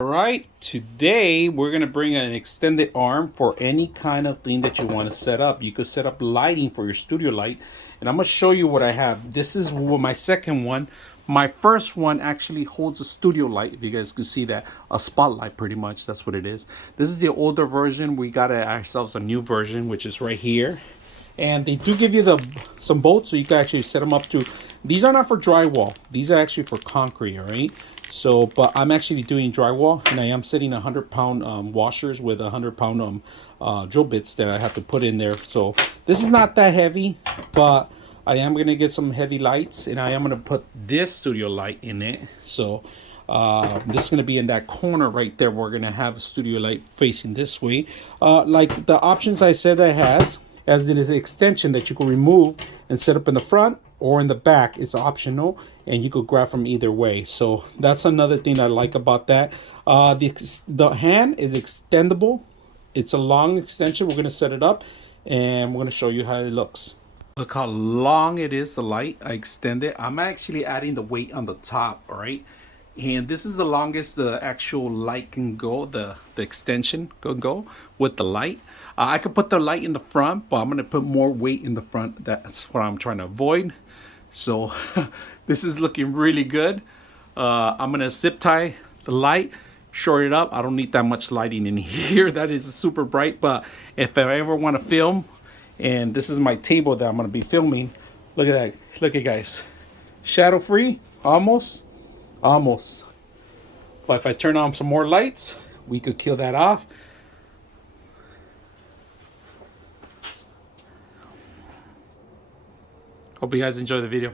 All right, today we're going to bring an extended arm for any kind of thing that you want to set up. You could set up lighting for your studio light, and I'm going to show you what I have. This is my second one. My first one actually holds a studio light, if you guys can see that. A spotlight, pretty much, that's what it is. This is the older version. We got ourselves a new version, which is right here. And they do give you some bolts, so you can actually set them up to. These are not for drywall. These are actually for concrete, all right? So, but I'm actually doing drywall, and I am setting 100-pound washers with 100-pound drill bits that I have to put in there. So this is not that heavy, but I am gonna get some heavy lights, and I am gonna put this studio light in it. So this is gonna be in that corner right there. We're gonna have a studio light facing this way. Like the options I said that it has, as it is an extension that you can remove and set up in the front or in the back. It's optional, and you could grab from either way. So that's another thing I like about that. The hand is extendable. It's a long extension. We're going to set it up, and we're going to show you how it looks. Look how long it is, the light. I extend it. I'm actually adding the weight on the top, all right? And this is the longest the actual light can go, the extension can go with the light. I could put the light in the front, but I'm going to put more weight in the front. That's what I'm trying to avoid. So this is looking really good. I'm going to zip tie the light, short it up. I don't need that much lighting in here. That is super bright. But if I ever want to film, and this is my table that I'm going to be filming. Look at that. Look at guys. Shadow free, almost. But if I turn on some more lights, we could kill that off. Hope you guys enjoy the video.